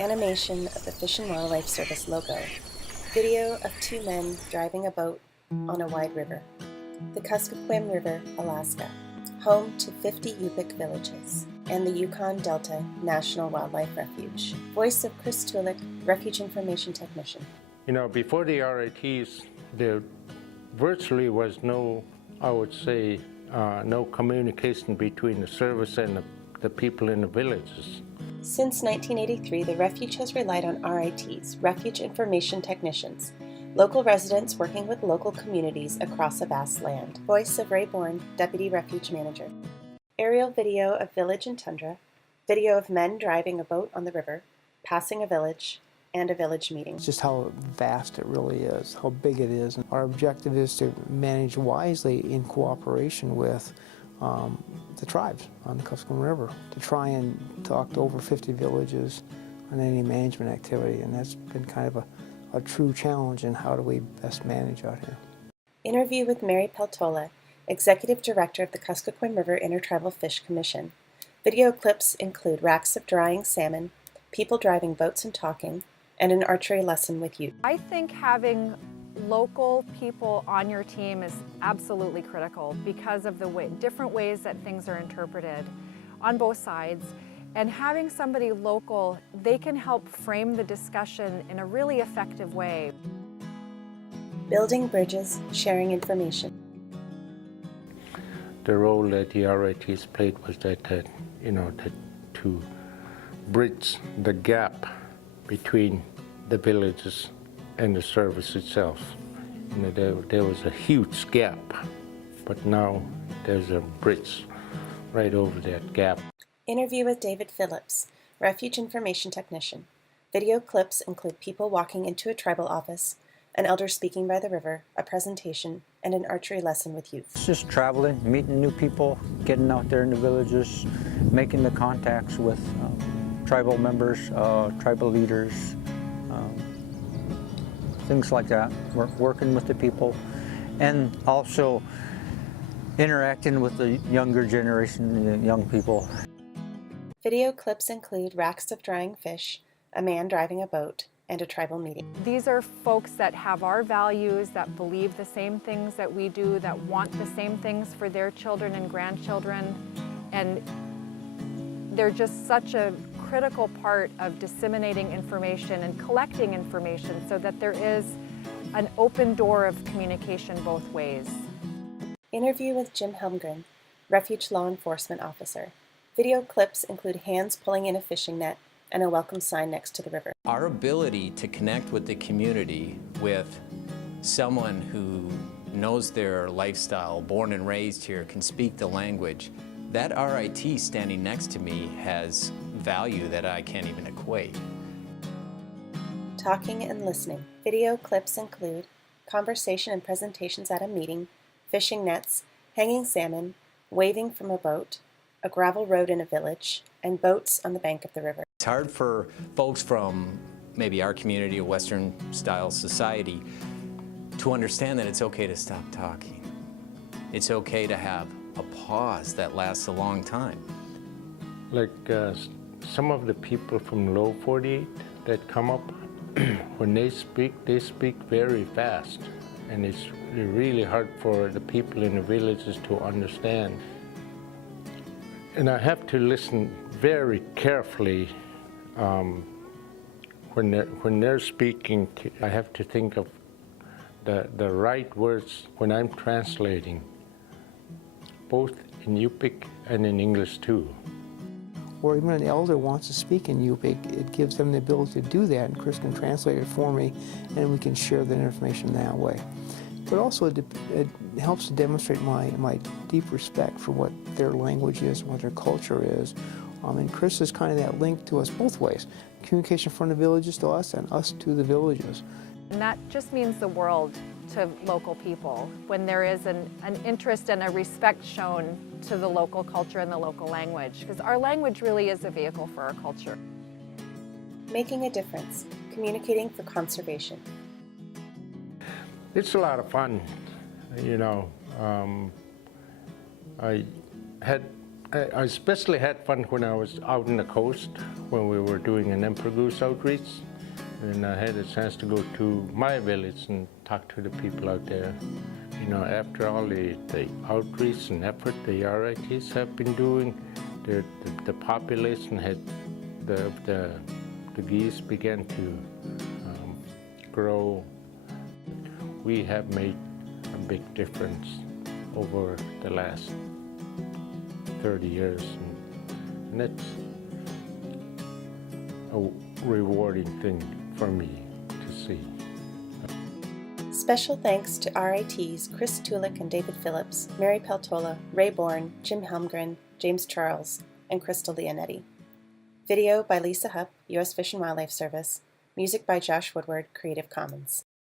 Animation of the Fish and Wildlife Service logo. Video of two men driving a boat on a wide river. The Kuskokwim River, Alaska, home to 50 Yupik villages, and the Yukon Delta National Wildlife Refuge. Voice of Chris Tulik, Refuge Information Technician. You know, before the RITs, there virtually was no, I would say, no communication between the service and the people in the villages. Since 1983, the refuge has relied on RITs, Refuge Information Technicians, local residents working with local communities across a vast land. Voice of Ray Bourne, Deputy Refuge Manager. Aerial video of village and tundra, video of men driving a boat on the river, passing a village, and a village meeting. It's just how vast it really is, how big it is. And our objective is to manage wisely in cooperation with the tribes on the Kuskokwim River, to try and talk to over 50 villages on any management activity, and that's been kind of a true challenge in how do we best manage out here. Interview with Mary Peltola, Executive Director of the Kuskokwim River Intertribal Fish Commission. Video clips include racks of drying salmon, people driving boats and talking, and an archery lesson with youth. I think having local people on your team is absolutely critical because of the different ways that things are interpreted on both sides. And having somebody local, they can help frame the discussion in a really effective way. Building bridges, sharing information. The role that the RITs played was that, to bridge the gap between the villages and the service itself. You know, there was a huge gap, but now there's a bridge right over that gap. Interview with David Phillips, Refuge Information Technician. Video clips include people walking into a tribal office, an elder speaking by the river, a presentation, and an archery lesson with youth. It's just traveling, meeting new people, getting out there in the villages, making the contacts with tribal members, tribal leaders, things like that. Working with the people, and also interacting with the younger generation, the young people. Video clips include racks of drying fish, a man driving a boat, and a tribal meeting. These are folks that have our values, that believe the same things that we do, that want the same things for their children and grandchildren, and they're just such a critical part of disseminating information and collecting information so that there is an open door of communication both ways. Interview with Jim Helmgren, Refuge Law Enforcement Officer. Video clips include hands pulling in a fishing net and a welcome sign next to the river. Our ability to connect with the community with someone who knows their lifestyle, born and raised here, can speak the language, that RIT standing next to me has value that I can't even equate. Talking and listening. Video clips include conversation and presentations at a meeting, fishing nets, hanging salmon, waving from a boat, a gravel road in a village, and boats on the bank of the river. It's hard for folks from maybe our community, a Western-style society, to understand that it's okay to stop talking. It's okay to have a pause that lasts a long time. Like some of the people from low 48 that come up, when they speak very fast, and it's really hard for the people in the villages to understand. And I have to listen very carefully when they're speaking. I have to think of the right words when I'm translating, both in Yupik and in English too. Or even an elder wants to speak in Yupik, it gives them the ability to do that, and Chris can translate it for me, and we can share that information that way. But also it helps to demonstrate my deep respect for what their language is, what their culture is. And Chris is kind of that link to us both ways. Communication from the villages to us and us to the villages. And that just means the world to local people when there is an interest and a respect shown to the local culture and the local language, because our language really is a vehicle for our culture. Making a difference. Communicating for conservation. It's a lot of fun, you know. I had I especially had fun when I was out on the coast when we were doing an emperor goose outreach. And I had a chance to go to my village and talk to the people out there. You know, after all the outreach and effort the RITs have been doing, the population had, the geese began to grow. We have made a big difference over the last 30 years, and it's a rewarding thing for me to see. Special thanks to RITs Chris Tulik and David Phillips, Mary Peltola, Ray Bourne, Jim Helmgren, James Charles, and Crystal Leonetti. Video by Lisa Hupp, U.S. Fish and Wildlife Service. Music by Josh Woodward, Creative Commons.